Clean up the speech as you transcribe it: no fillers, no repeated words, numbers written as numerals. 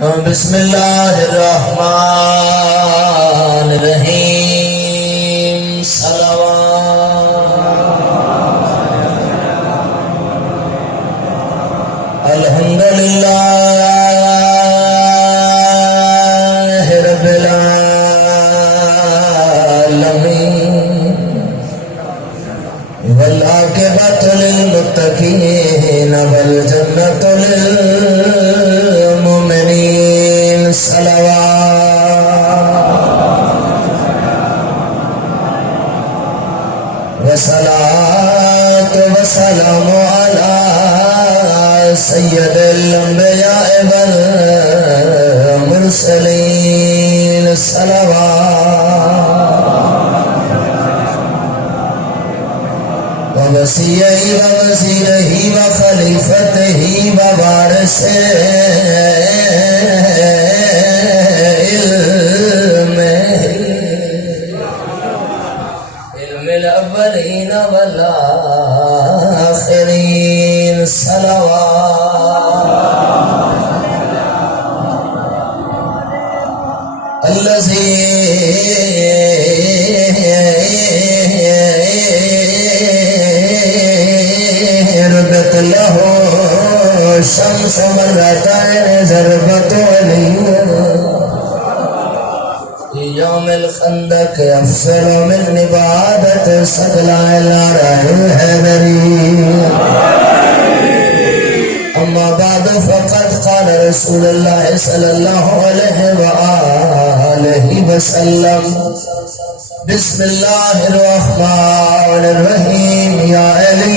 बिस्मिल्लाहिर्रहमानिर्रहीम। सलावत अल्हम्दुलिल्लाहि रब्बिल आलमीन वल आक़िबतु लिल मुत्तक़ीन वल जन्नतु लिल मुमिनीन। सलावत वसलातु वसलामु अला सय्यदिल अंबिया वल मुरसलीन। सलावत वसीयही व वज़ीरही व खलीफतही व वारिसे इल्मिल अव्वलीन वल आखिरीन। सलावत अल्लज़ी रदत लहू शम्स मर्रतैन ज़रबतु यौमिल खंदक अफसल मिन इबादत सदलाए लारहिल हैदरी। अम्मा बाद फ़क़द क़ाल रसूलुल्लाह सल्लल्लाहु अलैहि व आलिहि वसल्लम बिस्मिल्लाहिर रहमानिर रहीम। या अली